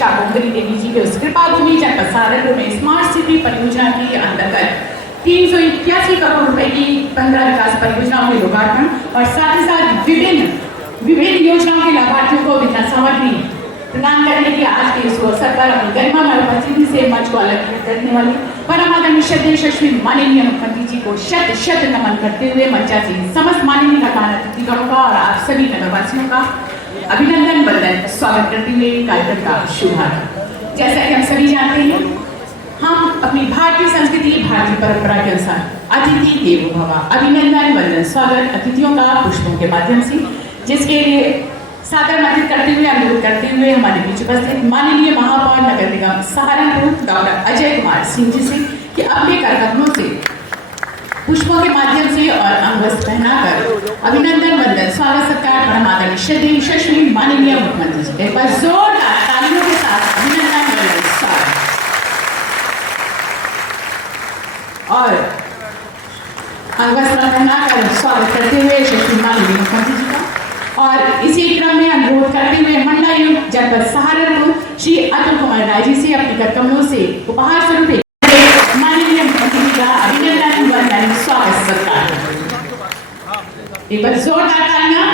शाकंभरी देवी जी के उस कृपा भूमि जनपद सहारनपुर में स्मार्ट सिटी परियोजना के अंतर्गत 381 करोड़ रुपए की 15 विकास परियोजनाओं के लोकार्पण और साथ ही साथ विभिन्न योजनाओं के लाभार्थियों को वितरण सामग्री प्रदान करने के आज के इस अवसर पर अपनी गरिमामय उपस्थिति से मंच को अलंकृत करने वाली परम आदरणीय श्रद्धेय यशस्वी माननीय मुख्यमंत्री जी को शत शत नमन करते हुए मंचासीन समस्त माननीय मेहमान अतिथिगणों का और आप सभी नगरवासियों का अभिनंदन वंदन स्वागत करते हुए कार्यक्रम का शुभारंभ। जैसा कि हम सभी जानते हैं, हम अपनी भारतीय संस्कृति भारतीय परंपरा के अनुसार अतिथि देवो भव अभिनंदन वंदन स्वागत अतिथियों का पुष्पों के माध्यम से, जिसके लिए सादर आमंत्रित करते हुए अनुरोध करते हुए हमारे बीच उपस्थित माननीय महापौर नगर निगम सहारनपुर डॉक्टर अजय कुमार सिंह जी से कि अपने करकमलों से पुष्पों के माध्यम से और अंगवस्त्र पहनाकर अभिनंदन वंदन स्वागत सत्कार परम आदरणीय श्रद्धेय यशस्वी माननीय मुख्यमंत्री जी के पास जोरदार तालियों के साथ अभिनंदन वंदन स्वागत और अंगवस्त्र पहनाकर स्वागत करते हुए यशस्वी माननीय मुख्यमंत्री जी का। और इसी क्रम में अनुरोध करते हुए मंडलायुक्त जनपद सहारनपुर श्री अतुल कुमार राय जी से अपने करकमलों से उपहार स्वरूप माननीय मुख्यमंत्री जी का अभिनंदन वंदन स्वागत सत्कार। एक बार जोरदार तालियां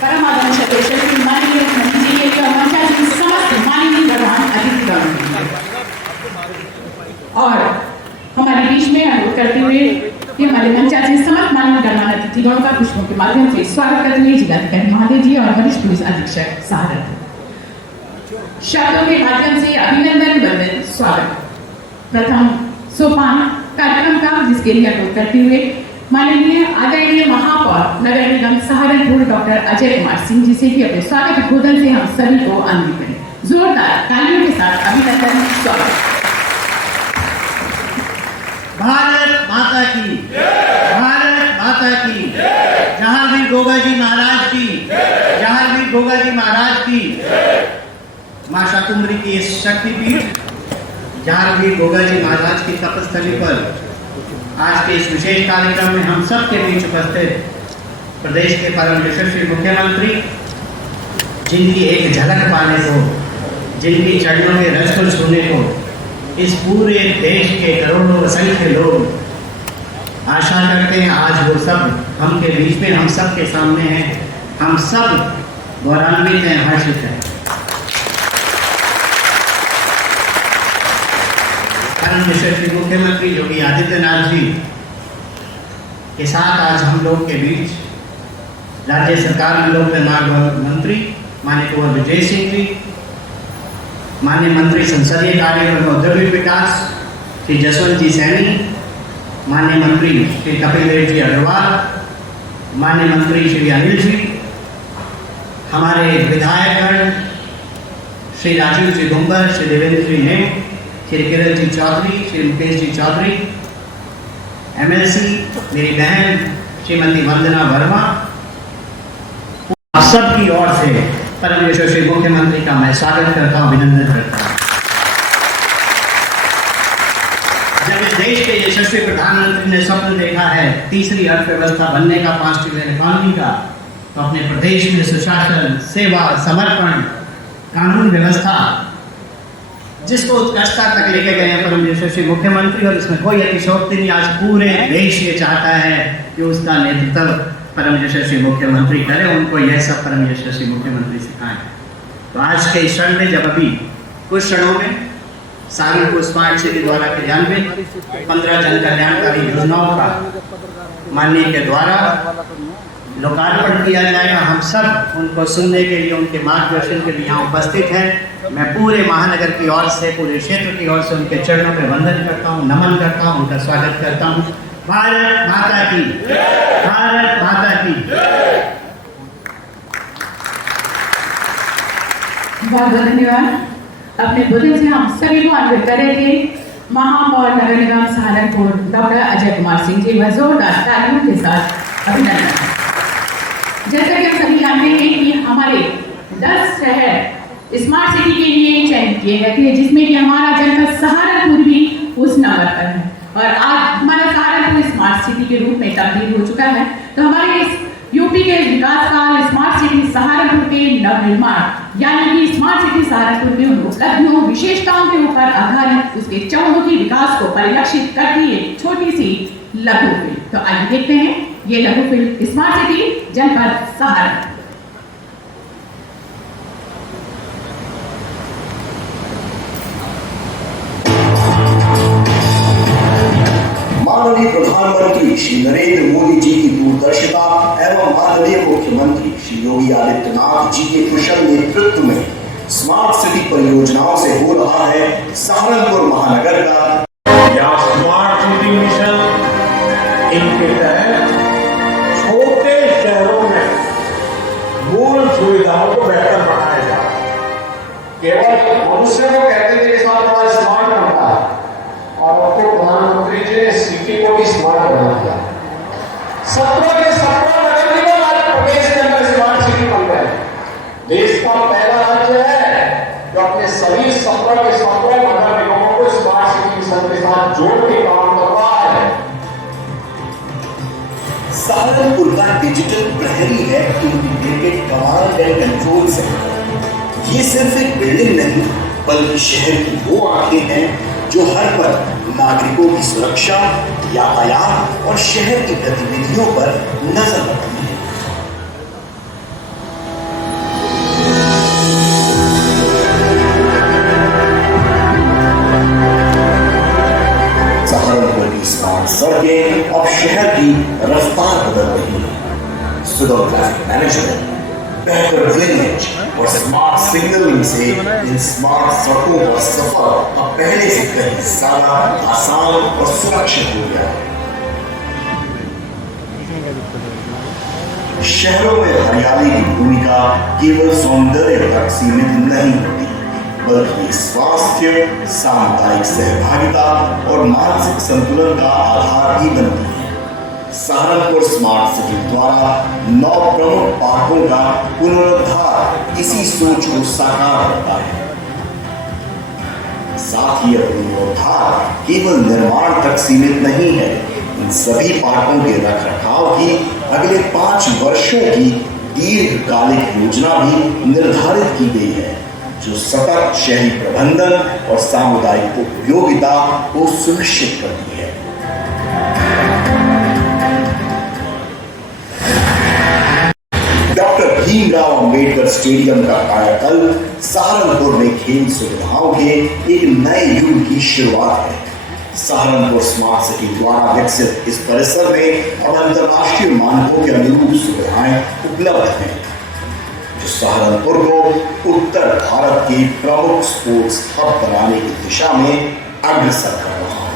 परम आदरणीय श्रद्धेय यशस्वी माननीय मुख्यमंत्री जी के लिए और मंचासीन समस्त माननीय गणमान्य अतिथिगण के लिए। और हमारे बीच में अनुरोध करते हुए कि हमारे मंचासीन समस्त माननीय गणमान्य अतिथिगणों का पुष्पों के माध्यम से स्वागत करते हुए जिलाधिकारी महोदय जी और वरिष्ठ पुलिस अधीक्षक सहारनपुर शब्दों के माध्यम से अभिनंदन वंदन स्वागत। प्रथम सोपान कार्यक्रम का जिसके लिए अनुरोध करते हुए माननीय आदरणीय महापौर नगर निगम सहारनपुर डॉक्टर अजय कुमार सिंह जी से भी अपने स्वागत उद्बोधन से हम सभी को आनंदित करें। जोरदार तालियों के साथ अभिनंदन स्वागत। भारत माता की, भारत माता की, जहांगीर गोगा जी महाराज की, जहांगीर गोगा जी महाराज की। मां शाकुंभरी की इस शक्तिपीठ जहांगीर गोगा जी महाराज की तपस्थली पर आज के इस विशेष कार्यक्रम में हम सब के बीच उपस्थित प्रदेश के परम यशस्वी मुख्यमंत्री, जिनकी एक झलक पाने को, जिनकी चरणों के रस को छूने को इस पूरे देश के करोड़ों असंख्य लोग आशा करते हैं, आज वो सब हम के बीच में, हम सब के सामने हैं। हम सब गौरवान्वित हैं, हर्षित हैं। परम यशस्वी मुख्यमंत्री योगी आदित्यनाथ जी के साथ आज हम लोग के बीच राज्य सरकार में लोक निर्माण मंत्री माननीय कुंवर विजय सिंह जी, माननीय मंत्री संसदीय कार्य एवं औद्योगिक विकास श्री जसवंत जी सैनी, माननीय मंत्री श्री कपिल देव जी अग्रवाल, माननीय मंत्री श्री अनिल जी, हमारे विधायकगण श्री राजीव जी गुंबर, श्री देवेंद्र जी ने, श्री किरण जी चौधरी, श्री मुकेश जी चौधरी, एमएलसी मेरी बहन श्रीमती वंदना वर्मा, आप सबकी ओर से परम यशस्वी मुख्यमंत्री का मैं स्वागत करता हूं, अभिनंदन करता हूं। जब इस देश के यशस्वी प्रधानमंत्री ने स्वप्न देखा है तीसरी अर्थव्यवस्था बनने का, 5 ट्रिलियन इकॉनमी का, तो अपने प्रदेश में सुशासन, सेवा, समर्पण, कानून व्यवस्था जिसको उत्कृष्टता तक लेके गए हैं परम यशस्वी मुख्यमंत्री, और इसमें कोई अतिशयोक्ति नहीं। आज पूरे देश ये चाहता है कि उसका नेतृत्व परम यशस्वी मुख्यमंत्री करें, उनको यह सब परम यशस्वी मुख्यमंत्री सिखाएं। तो आज के इस क्षण में, जब अभी कुछ क्षणों में सहारनपुर स्मार्ट सिटी द्वारा क्रियान्वित 15 जन कल्याणकारी योजनाओं का माननीय के द्वारा लोकार्पण किया जाएगा। हम सब उनको सुनने के लिए, उनके मार्गदर्शन के लिए यहाँ उपस्थित हैं। मैं पूरे महानगर की ओर से, पूरे क्षेत्र की ओर से उनके चरणों में वंदन करता हूँ, नमन करता हूँ, उनका स्वागत करता हूँ। भारत माता की, भारत माता की। बहुत बहुत धन्यवाद। अपने बुद्धि से हम सभी को अन्वित कर रहे थे महापौर नगर निगम सहारनपुर डॉक्टर अजय कुमार सिंह जी। वह जोरदार तालियों के साथ अभिनंदन। जैसा कि हम सभी जानते हैं कि हमारे 10 शहर स्मार्ट सिटी के लिए चयनित किए गए थे, जिसमें कि हमारा जनपद सहारनपुर भी उस नंबर पर है और आज हमारा सहारनपुर स्मार्ट सिटी के रूप में तब्दील हो चुका है। तो हमारे इस यूपी के विकास काल स्मार्ट सिटी सहारनपुर के नवनिर्माण यानी कि स्मार्ट सिटी सहारनपुर के उन उपलब्धियों विशेषताओं के ऊपर आधारित उसके चहुमुखी विकास को परिलक्षित करती है छोटी सी लघु फिल्म। तो आइए देखते हैं ये लघु फिल्म स्मार्ट सिटी जनपद सहारनपुर। माननीय प्रधानमंत्री श्री नरेंद्र मोदी जी की दूरदर्शिता एवं माननीय मुख्यमंत्री श्री योगी आदित्यनाथ जी के कुशल नेतृत्व में स्मार्ट सिटी परियोजनाओं से हो रहा है सहारनपुर महानगर का या स्मार्ट सिटी मिशन। इनके तहत छोटे शहरों में मूल सुविधाओं को बेहतर बनाया जा रहा है। केवल मनुष्य को कहते थे कि साथ बड़ा स्मार्ट बनता है और अब तो प्रधानमंत्री जी ने सिटी को भी स्मार्ट बना दिया। 17 के 17 नगर निगम आज प्रदेश के अंदर स्मार्ट सिटी बन गए। देश का पहला राज्य है जो अपने सभी 17 के 17 नगर निगमों को स्मार्ट सिटी मिशन के साथ जोड़ के काम कर रहा है। सहारनपुर का डिजिटल प्रहरी है integrated command and control centre. ये सिर्फ एक बिल्डिंग नहीं बल्कि शहर की वो आंखें हैं जो हर पल नागरिकों की सुरक्षा, यातायात और शहर की गतिविधियों पर नजर रखती है। सहारनपुर की स्मार्ट सड़कें अब शहर की रफ्तार बदल रही है। सुगम ट्रैफिक मैनेजमेंट, बेहतर ड्रेनेज और स्मार्ट सिग्नलिंग से इन स्मार्ट सड़कों पर सफर अब पहले से कहीं ज्यादा आसान और सुरक्षित हो गया है। शहरों में हरियाली की भूमिका केवल सौंदर्य तक सीमित नहीं होती बल्कि स्वास्थ्य, सामुदायिक सहभागिता और मानसिक संतुलन का आधार भी बनती है। सहारनपुर स्मार्ट सिटी द्वारा 9 प्रमुख पार्कों का पुनरुद्धार इसी सोच को साकार करता है। साथ ही पुनरुद्धार केवल निर्माण तक सीमित नहीं है। इन सभी पार्कों के रखरखाव की अगले 5 वर्षों की दीर्घकालिक योजना भी निर्धारित की गई है जो सतत शहरी प्रबंधन और सामुदायिक उपयोगिता को सुनिश्चित करती है। डॉक्टर भीमराव अंबेडकर स्टेडियम का कायाकल्प सहारनपुर में खेल सुविधाओं के एक नए युग की शुरुआत है। सहारनपुर स्मार्ट सिटी द्वारा विकसित इस परिसर में अब अंतर्राष्ट्रीय मानकों के अनुरूप सुविधाएं उपलब्ध हैं जो सहारनपुर को उत्तर भारत के प्रमुख स्पोर्ट्स हब बनाने की दिशा में अग्रसर कर रहा है।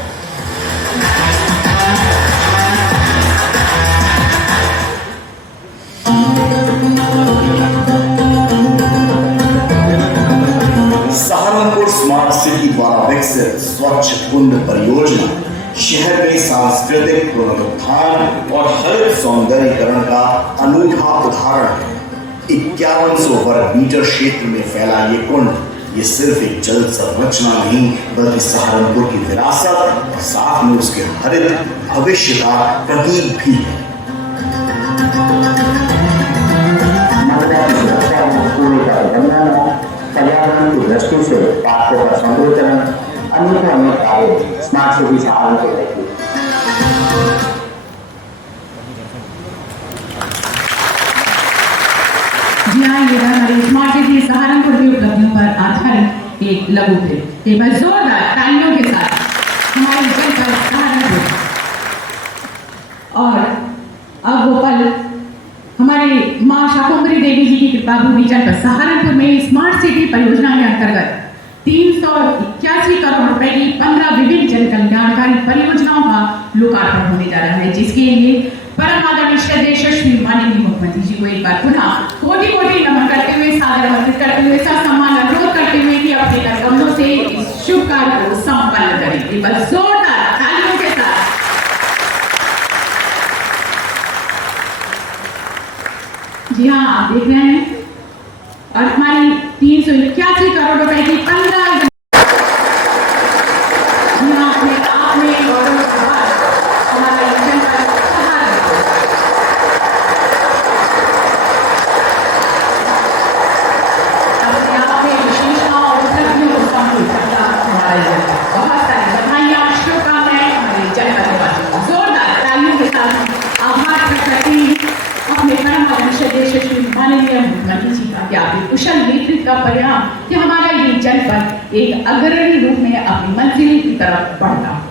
सहारनपुर स्मार्ट सिटी द्वारा विकसित स्वच्छ कुंड परियोजना शहर में सांस्कृतिक पुनरुत्थान और हरित सौंदर्यीकरण का अनूठा उदाहरण है। 5100 वर्ग मीटर क्षेत्र में फैला ये कुंड ये सिर्फ एक जल संरचना नहीं बल्कि सहारनपुर की विरासत और साथ में उसके हरित भविष्य का प्रतीक भी है। पर्यावरण की दृष्टि से पार्कों का सौंदर्यीकरण अनेक कार्य स्मार्ट सिटी सहारनपुर रहती है। जी हाँ, ये हमारी स्मार्ट सिटी सहारनपुर की उपलब्धियों पर आधारित एक लघु फिल्म। एक बार जोरदार तालियों के साथ हमारे जनपद सहारनपुर। और अब वो पल हमारे मां शाकुंभरी देवी जी की कृपा भूमि जनपद सहारनपुर में स्मार्ट सिटी परियोजना के अंतर्गत 381 करोड़ रुपए की 15 विभिन्न जन कल्याणकारी परियोजनाओं का लोकार्पण होने जा रहा है, जिसके लिए परम आदरणीय श्रद्धेय यशस्वी माननीय मुख्यमंत्री जी को एक बार पुनः कोटि कोटि नमन करते हुए, सादर आमंत्रित करते हुए, सम्मान अनुरोध करते हुए कि अपने कदमों से इस शुभ कार्य को संपन्न करें। एक बार जोरदार तालियों के साथ। जी हाँ, आप देख रहे हैं और हमारी 381 करोड़ रुपए की 15 आपने गौरव के बाद हमारा योजना का सहारा अपने आप में विशेषताओं और उपलब्धियों को समृद्ध करता हमारा योजना। बहुत सारी बधाइयां, शुभकामनाएं हमारे जनपद निवासियों को। जोरदार तालियों के साथ आभार प्रकट करते हैं अपने परम आदरणीय श्रद्धेय यशस्वी माननीय मुख्यमंत्री जी का कि आपके कुशल नेतृत्व का परिणाम कि हमारा ये जनपद एक अग्रणी रूप में अपनी मंजिल की तरफ बढ़ता है।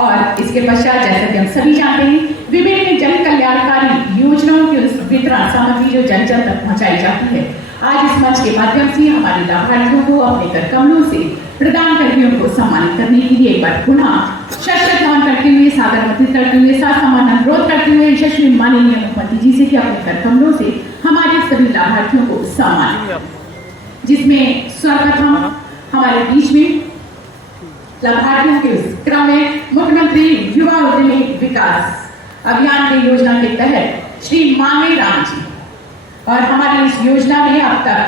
और इसके पश्चात जैसा कि हम सभी जानते हैं, विभिन्न जन कल्याणकारी योजनाओं की वितरण सामग्री जो जन जन तक पहुंचाई जाती है, आज इस मंच के माध्यम से हमारे लाभार्थियों को अपने कर कमलों से प्रदान करके उनको सम्मानित करने के लिए एक बार पुनः शत नमन करते हुए, सादर आमंत्रित करते हुए, साथ सम्मान अनुरोध करते हुए यशस्वी माननीय मुख्यमंत्री जी से कि अपने कर कमलों से हमारे सभी लाभार्थियों को सम्मानित, जिसमें सर्वप्रथम हमारे बीच में लाभार्थियों के क्रम में मुख्यमंत्री युवा उद्यमी विकास अभियान की योजना के तहत श्री मांगे राम जी, और हमारी इस योजना में अब तक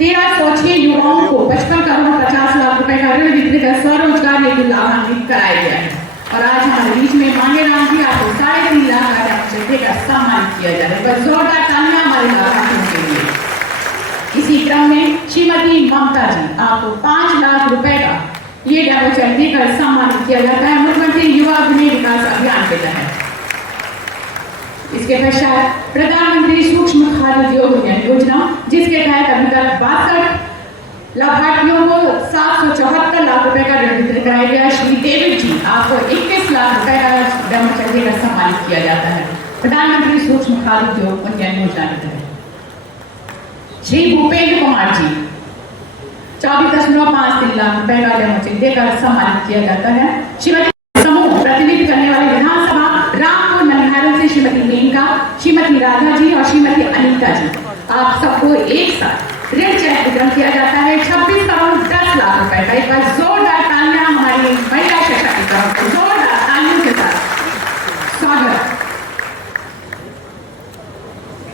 1306 युवाओं को 55 करोड़ 50 लाख रुपए का ऋण वितरित कर स्वरोजगार हेतु लाभान्वित कराया गया है। और आज हमारे बीच में मांगे राम जी आपको 3.5 लाख का देकर सम्मानित किया जा रहा है। बस जोरदार तालियां हमारे लाभार्थियों के लिए। इसी क्रम में श्रीमती ममता जी आपको 5 लाख रुपए का ये डाउचर देकर सम्मानित किया जाता है मुख्यमंत्री युवा उद्यमी विकास अभियान के तहत। इसके पश्चात प्रधानमंत्री सूक्ष्म खाद्य उद्योग योजना, जिसके तहत अभी तक 62 लाभार्थियों को 774 लाख रुपए का ऋण वितरित कराया गया। श्री डेविड जी आपको 21 लाख रुपए का डाउचर देकर सम्मानित किया जाता है प्रधानमंत्री सूक्ष्म खाद्य उद्योग योजना के तहत। श्री भूपेंद्र कुमार जी 24.53 लाख रुपए का डाउचर देकर सम्मानित किया जाता है। श्रीमती समूह प्रतिनिधित्व करने वाले विधानसभा रामपुर मनिहारों से श्रीमती मेनका, श्रीमती राधा जी और श्रीमती अनीता जी, आप सबको एक साथ ऋण चेक वितरण किया जाता है 26 करोड़ 10 लाख रुपए का। एक बार जोरदार तालियां हमारी महिला सशक्तिकरण को जोरदार तालियों के साथ स्वागत।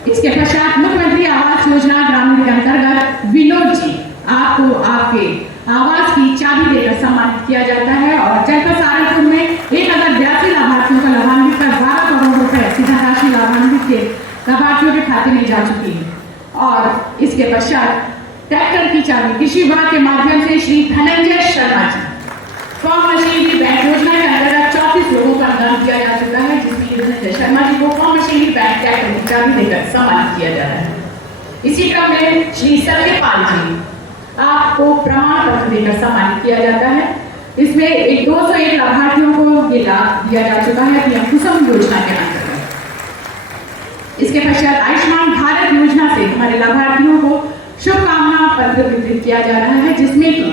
इसके पश्चात मुख्यमंत्री आवास योजना ग्रामीण के अंतर्गत विनोद जी आपको आपके आवास की चाबी देकर सम्मानित किया जाता है। और जनपद सहारनपुर में 1082 लाभार्थियों का लाभान्वित कर 12 करोड़ रुपए सीधा राशि लाभान्वित के लाभार्थियों के खाते में जा चुकी है। और इसके पश्चात ट्रैक्टर की चाबी कृषि विभाग के माध्यम से Shri Dhananjay Sharma ji farm machinery bank योजना के अंतर्गत 34 लोगों का अनुदान किया जा चुका है, जिसमें धनंजय शर्मा जी को फॉर्म मशीनरी बैंक ट्रैक्टर की चाबी देकर सम्मानित किया जा रहा है। इसी क्रम में श्री सत्यपाल जी आपको प्रमाण पत्र देकर सम्मानित किया जाता है। इसमें 201 लाभार्थियों को ये लाभ दिया जा चुका है पीएम कुसुम योजना के अंतर्गत। इसके पश्चात आयुष्मान भारत योजना से हमारे लाभार्थियों को शुभकामना पत्र वितरित किया जा रहा है, जिसमें कि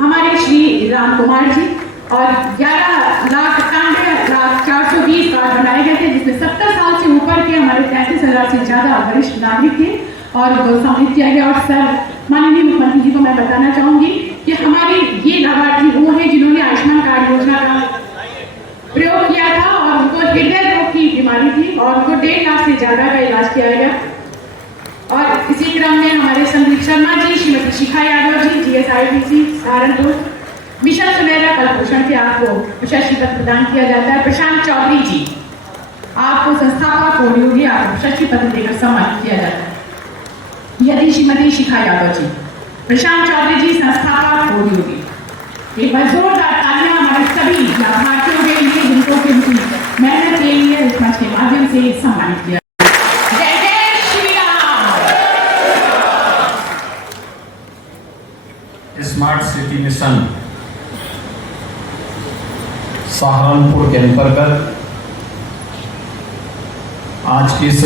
हमारे श्री राम कुमार जी और 11,91,420 कार्ड बनाए गए थे, जिसमें 70 साल से ऊपर के हमारे 33,000 से ज्यादा वरिष्ठ नागरिक थे और उनको सम्मिलित किया गया। और सर माननीय मुख्यमंत्री जी को मैं बताना चाहूंगी कि हमारे ये लाभार्थी वो हैं जिन्होंने आयुष्मान कार्ड योजना का प्रयोग किया था और उनको हृदय रोग की बीमारी थी और उनको 1.5 लाख से ज्यादा का इलाज किया गया। और इसी क्रम में हमारे संदीप शर्मा जी, श्रीमती शिखा यादव जी GSIDC सहारनपुर मिशन सुनहरा कल पोषण के आपको प्रशस्ति पत्र प्रदान किया जाता है। प्रशांत चौधरी जी आपको संस्थापक होगी आपको प्रशस्ति पत्र देकर सम्मानित किया जाता है। यदि श्रीमती शिखा यादव जी, प्रशांत चौधरी जी संस्थापक होगी। एक बार जोरदार तालियां हमारे सभी लाभार्थियों के लिए जिनको की मेहनत के लिए इस मंच के माध्यम से सम्मानित किया। जय जय Shri Ram. Smart city mission Saharanpur के अंतर्गत आज की इस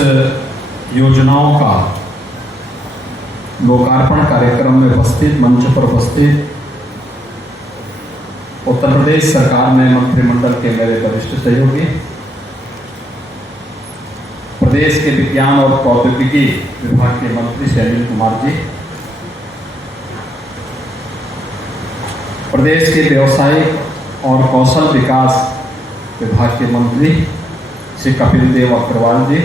योजनाओं का लोकार्पण कार्यक्रम में उपस्थित, मंच पर उपस्थित उत्तर प्रदेश सरकार में मंत्रिमंडल के मेरे वरिष्ठ सहयोगी, प्रदेश के विज्ञान और प्रौद्योगिकी विभाग के मंत्री श्री अनिल कुमार जी, प्रदेश के व्यवसायिक और कौशल विकास विभाग के मंत्री श्री कपिल देव अग्रवाल जी,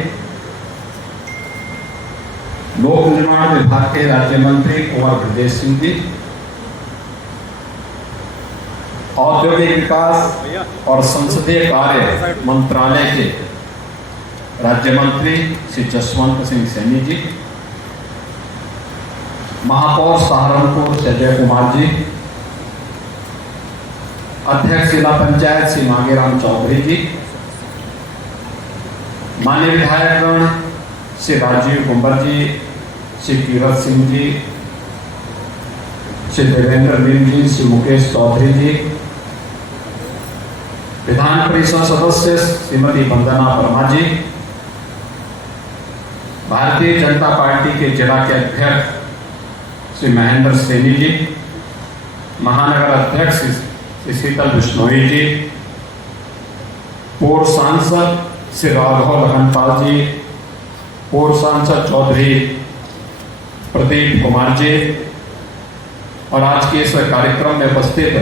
लोक निर्माण विभाग के राज्य मंत्री कुंवर ब्रजेश सिंह जी, औद्योगिक विकास और संसदीय कार्य मंत्रालय के राज्य मंत्री श्री जसवंत सिंह सैनी जी, महापौर सहारनपुर श्री अजय कुमार जी, अध्यक्ष जिला पंचायत श्री मांगेराम चौधरी जी, माननीय विधायकगण श्री राजीव कुंवर जी, श्री कीरत सिंह जी, श्री देवेंद्र मीन जी, श्री मुकेश चौधरी जी, विधान परिषद सदस्य श्रीमती वंदना वर्मा जी, भारतीय जनता पार्टी के जिला के अध्यक्ष श्री महेंद्र सैनी जी, महानगर अध्यक्ष श्री शीतल बिश्नोई जी, पूर्व सांसद श्री राघव लखनपाल जी, पूर्व सांसद चौधरी प्रदीप कुमार जी और आज के इस कार्यक्रम में उपस्थित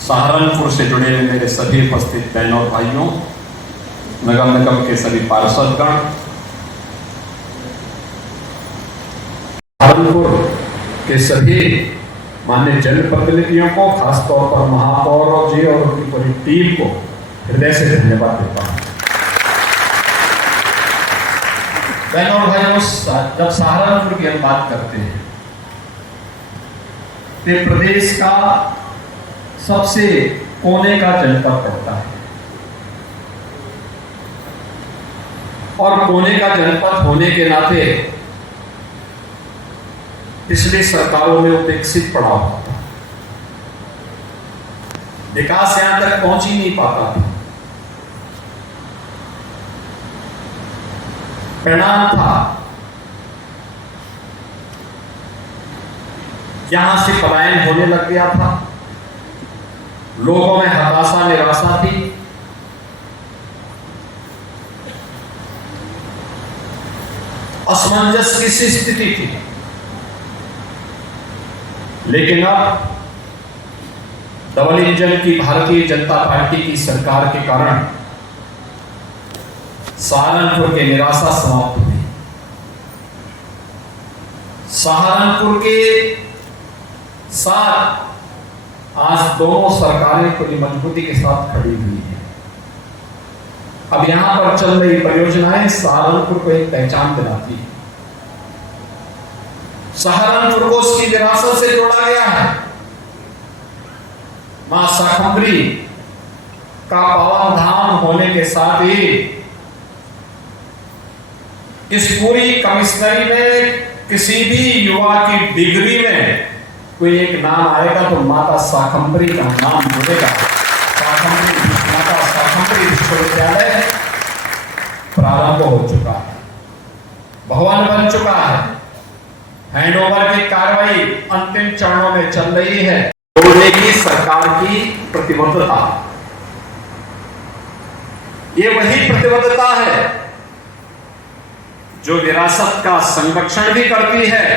सहारनपुर से जुड़े मेरे सभी उपस्थित बहनों और भाइयों, नगर निगम के सभी पार्षदगण, सहारनपुर के सभी माननीय जनप्रतिनिधियों को, खासतौर पर महापौर जी और उनकी पूरी टीम को हृदय से धन्यवाद देता हूं। बहनों और भाइयों, जब सहारनपुर की हम बात करते हैं तो प्रदेश का सबसे कोने का जनपद पड़ता है और कोने का जनपद होने के नाते पिछली सरकारों में उपेक्षित पड़ा हुआ था, विकास यहां तक पहुंच ही नहीं पाता था। परिणाम था यहां से पलायन होने लग गया था, लोगों में हताशा निराशा थी, असमंजस की सी स्थिति थी। लेकिन अब डबल इंजन की भारतीय जनता पार्टी की सरकार के कारण सहारनपुर की निराशा समाप्त हुई। सहारनपुर के साथ आज दोनों सरकारें पूरी मजबूती के साथ खड़ी हुई हैं। अब यहां पर चल रही परियोजनाएं सहारनपुर को एक पहचान दिलाती है। सहारनपुर को उसकी विरासत से जोड़ा गया है। मां शाकंभरी का पावन धाम होने के साथ ही इस पूरी कमिश्नरी में किसी भी युवा की डिग्री में कोई एक नाम आएगा तो माता शाकंभरी का नाम जुड़ेगा। माता शाकंभरी विश्वविद्यालय प्रारंभ हो चुका है, भवन बन चुका है, हैंडओवर की कार्रवाई अंतिम चरणों में चल रही है। जोड़ने की सरकार की प्रतिबद्धता, ये वही प्रतिबद्धता है जो विरासत का संरक्षण भी करती है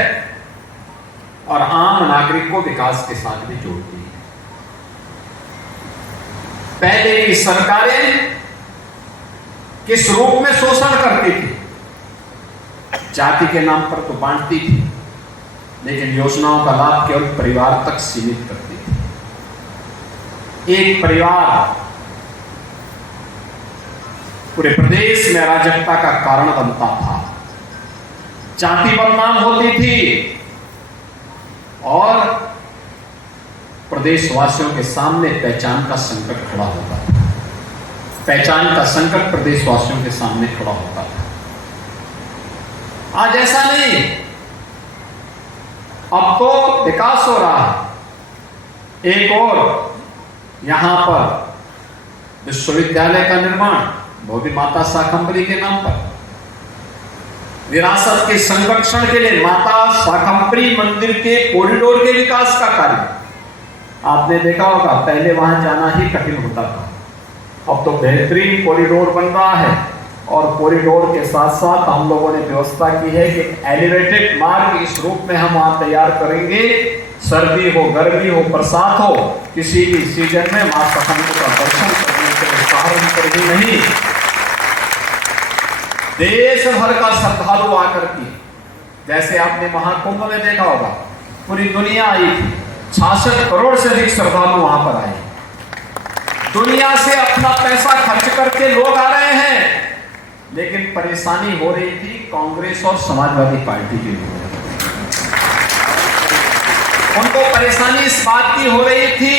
और आम नागरिक को विकास के साथ भी जोड़ती है। पहले की सरकारें किस रूप में शोषण करती थी? जाति के नाम पर तो बांटती थी, लेकिन योजनाओं का लाभ केवल परिवार तक सीमित करती थी। एक परिवार पूरे प्रदेश में अराजकता का कारण बनता था, जाति बदनाम होती थी और प्रदेशवासियों के सामने पहचान का संकट खड़ा होता था। पहचान का संकट प्रदेशवासियों के सामने खड़ा होता था। आज ऐसा नहीं, अब तो विकास हो रहा है। एक और यहाँ पर विश्वविद्यालय का निर्माण वो भी माता शाकंभरी के नाम पर। विरासत के संरक्षण के लिए माता शाकंभरी मंदिर के कॉरिडोर के विकास का कार्य आपने देखा होगा, पहले वहां जाना ही कठिन होता था, अब तो बेहतरीन कॉरिडोर बन रहा है। और कॉरिडोर के साथ साथ हम लोगों ने व्यवस्था की है कि एलिवेटेड मार्ग इस रूप में हम वहां तैयार करेंगे, सर्दी हो, गर्मी हो, बरसात हो, किसी भी सीजन में मां शाकंभरी का दर्शन करने के लिए सहारनपुर ही नहीं, देश भर का श्रद्धालु आकर के, जैसे आपने महाकुंभ में देखा होगा, पूरी दुनिया आई थी, 66 करोड़ से अधिक श्रद्धालु वहां पर आए। दुनिया से अपना पैसा खर्च करके लोग आ रहे हैं, लेकिन परेशानी हो रही थी कांग्रेस और समाजवादी पार्टी के लोगों को। उनको परेशानी इस बात की हो रही थी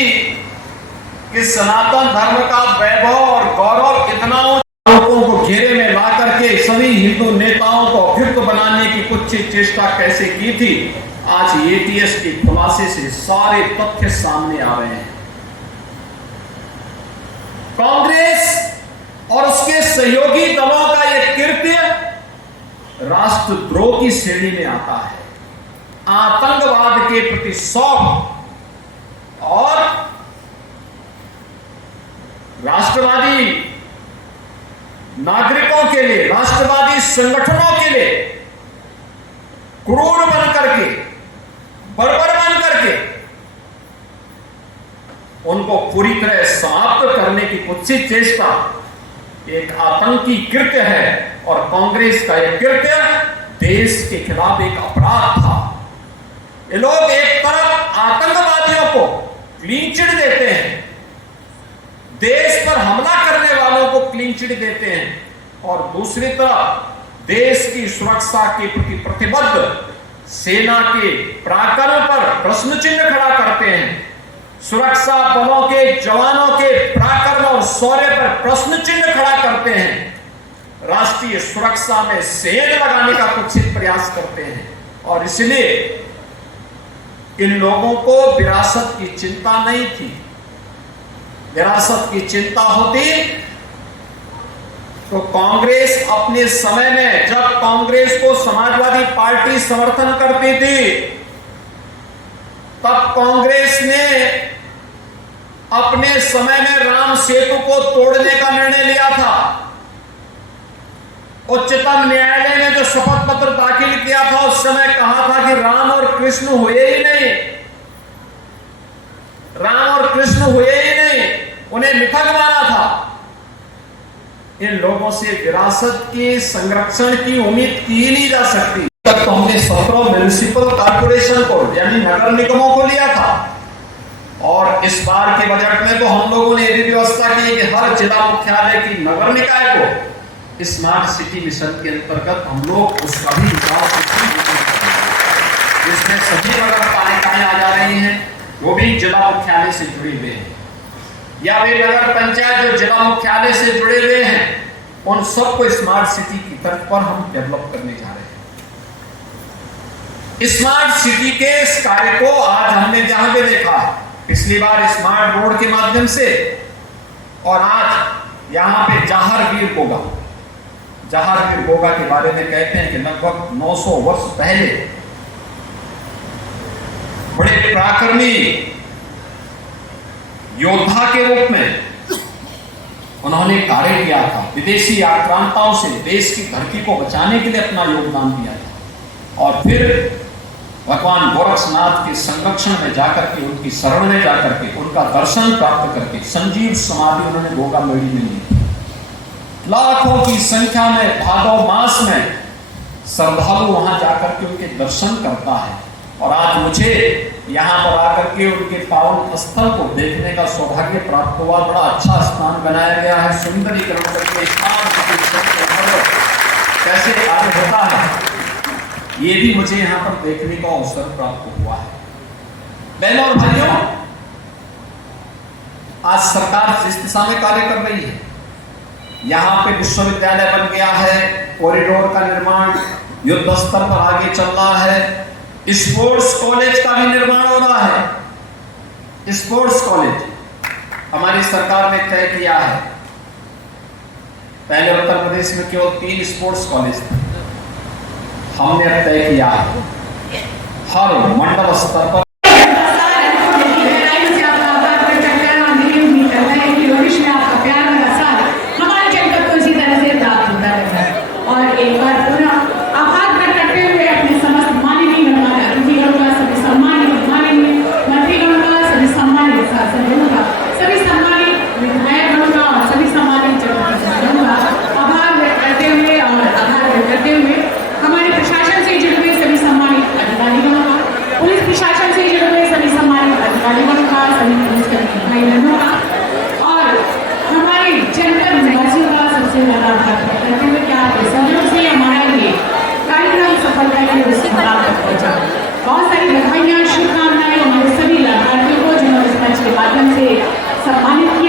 कि सनातन धर्म का वैभव और गौरव इतना लोगों को घेरे में ला करके सभी हिंदू नेताओं को अभियुक्त बनाने की कुछ चेष्टा कैसे की थी। आज एटीएस के खुलासे से सारे तथ्य सामने आ रहे हैं। कांग्रेस और उसके सहयोगी दलों का यह कृत्य राष्ट्रद्रोह की श्रेणी में आता है, आतंकवाद के प्रति शौक और राष्ट्रवादी नागरिकों के लिए, राष्ट्रवादी संगठनों के लिए क्रूर बन करके, बर्बर बन करके उनको पूरी तरह समाप्त करने की कुत्सित चेष्टा एक आतंकी कृत्य है। और कांग्रेस का यह कृत्य देश के खिलाफ एक अपराध था। ये लोग एक तरफ आतंकवादियों को क्लीन चिट देते हैं, देश पर हमला करने वालों को क्लीन चिट देते हैं, और दूसरी तरफ देश की सुरक्षा के प्रति प्रतिबद्ध सेना के पराक्रम पर प्रश्न चिन्ह खड़ा करते हैं, सुरक्षा बलों के जवानों के पराक्रम और शौर्य पर प्रश्न चिन्ह खड़ा करते हैं, राष्ट्रीय सुरक्षा में सेंध लगाने का कुत्सित प्रयास करते हैं। और इसलिए इन लोगों को विरासत की चिंता नहीं थी। विरासत की चिंता होती तो कांग्रेस अपने समय में, जब कांग्रेस को समाजवादी पार्टी समर्थन करती थी, तब कांग्रेस ने अपने समय में राम सेतु को तोड़ने का निर्णय लिया था। उच्चतम न्यायालय ने जो शपथ पत्र दाखिल किया था, उस समय कहा था कि राम और कृष्ण हुए ही नहीं, राम और कृष्ण हुए ही नहीं, उन्हें मिथक माना था। इन लोगों से विरासत के संरक्षण की उम्मीद की नहीं जा सकती। तब तो हमने 17 म्युनिसिपल कॉर्पोरेशन को, यानी नगर निगमों को लिया था, और इस बार के बजट में तो हम लोगों ने यह व्यवस्था की कि हर जिला मुख्यालय की नगर निकाय को स्मार्ट सिटी मिशन के अंतर्गत हम लोग उसका भी विकास, जिसमें सभी नगर पालिकाएं आ जा रही हैं, वो भी जिला मुख्यालय से जुड़े हुए हैं, या वे नगर पंचायत जो जिला मुख्यालय से जुड़े हुए हैं, उन सबको स्मार्ट सिटी की तर्ज पर हम डेवलप करने जा रहे हैं। स्मार्ट सिटी के इस कार्य को आज हमने जहां पे देखा है, पिछली बार स्मार्ट रोड के माध्यम से, और आज यहां पे जहारवीर गोगा, जहारवीर गोगा के बारे में कहते हैं कि लगभग 900 वर्ष पहले बड़े पराक्रमी योद्धा के रूप में उन्होंने कार्य किया था। विदेशी आक्रांताओं से देश की धरती को बचाने के लिए अपना योगदान दिया था, और फिर भगवान गोरक्षनाथ के संरक्षण में जाकर के, उनकी शरण में जाकर के, उनका दर्शन प्राप्त करके संजीव समाधि उन्होंने गोगा मेड़ी में ली। लाखों की संख्या में भादव मास में श्रद्धालु वहां जाकर के उनके दर्शन करता है, और आज मुझे यहाँ पर आकर के उनके पावन स्थल को देखने का सौभाग्य प्राप्त हुआ। बड़ा अच्छा स्थान बनाया गया है, सुंदरीकरण करके कैसे कार्य होता है, ये भी मुझे यहाँ पर देखने का अवसर प्राप्त हुआ है। बहनों और भाइयों, आज सरकार जिस दिशा में कार्य कर रही है, यहाँ पे विश्वविद्यालय बन गया है, कॉरिडोर का निर्माण युद्ध स्तर पर आगे चल रहा है, स्पोर्ट्स कॉलेज का भी निर्माण हो रहा है। स्पोर्ट्स कॉलेज हमारी सरकार ने तय किया है, पहले उत्तर प्रदेश में केवल 3 स्पोर्ट्स कॉलेज थे, हमने अब तय किया है हर मंडल स्तर पर और एक बार पुनः आभार व्यक्त करते हुए अपने समस्त माननीय अतिथिगणों का, सभी सम्मानित माननीय मंत्रीगणों का, सभी सम्मानित सांसदों का, सभी सम्मानित विधायकगणों का और सभी सम्मानित जनप्रतिनिधियों का आभार व्यक्त करते हुए हमारे प्रशासन से जुड़े हुए सभी सम्मानित अधिकारीगणों का, पुलिस प्रशासन से जुड़े हुए सभी सम्मानित अधिकारीगणों का, सभी पुलिसकर्मी भाई बहनों का और हमारे जनपद निवासियों का सबसे ज्यादा आभार व्यक्त करते हुए क्या सहयोग से हमारा ये कार्यक्रम सफलता के उस मुकाम तक पहुंचा। बहुत सारी बधाइयां, शुभकामनाएं हमारे सभी लाभार्थियों को जिन्होंने इस मंच के माध्यम से सम्मानित